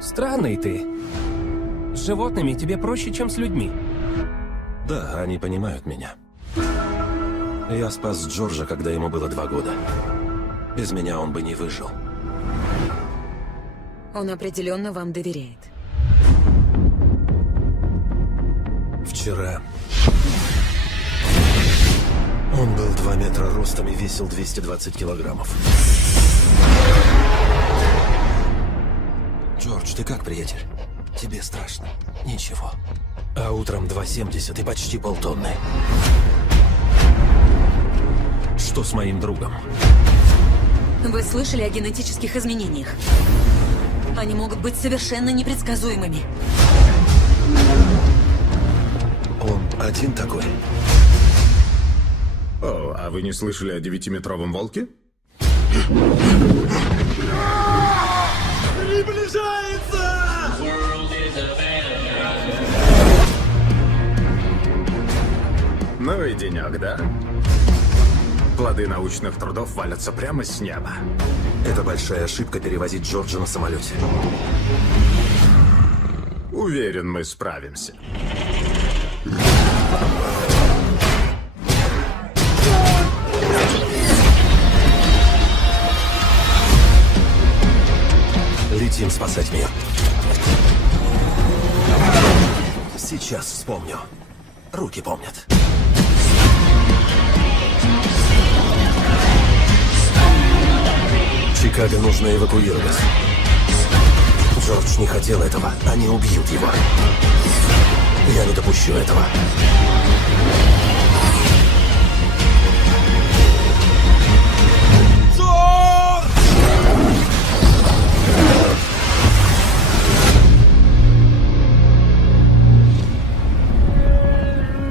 Странный ты. С животными тебе проще, чем с людьми. Да, они понимают меня. Я спас Джорджа, когда ему было 2 года. Без меня он бы не выжил. Он определенно вам доверяет. Вчера он был 2 метра ростом и весил 220 килограммов. Джордж, ты как, приятель? Тебе страшно? Ничего. А утром 2,70 и почти полтонны. Что с моим другом? Вы слышали о генетических изменениях? Они могут быть совершенно непредсказуемыми. Он один такой? О, а вы не слышали о 9-метровом волке? Ну и денек, да? Плоды научных трудов валятся прямо с неба. Это большая ошибка перевозить Джорджа на самолете. Уверен, мы справимся. Летим спасать мир. Сейчас вспомню. Руки помнят. Чикаго нужно эвакуировать. Джордж не хотел этого. Они убьют его. Я не допущу этого.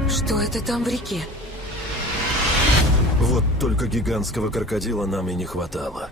Что это там в реке? Вот только гигантского крокодила нам и не хватало.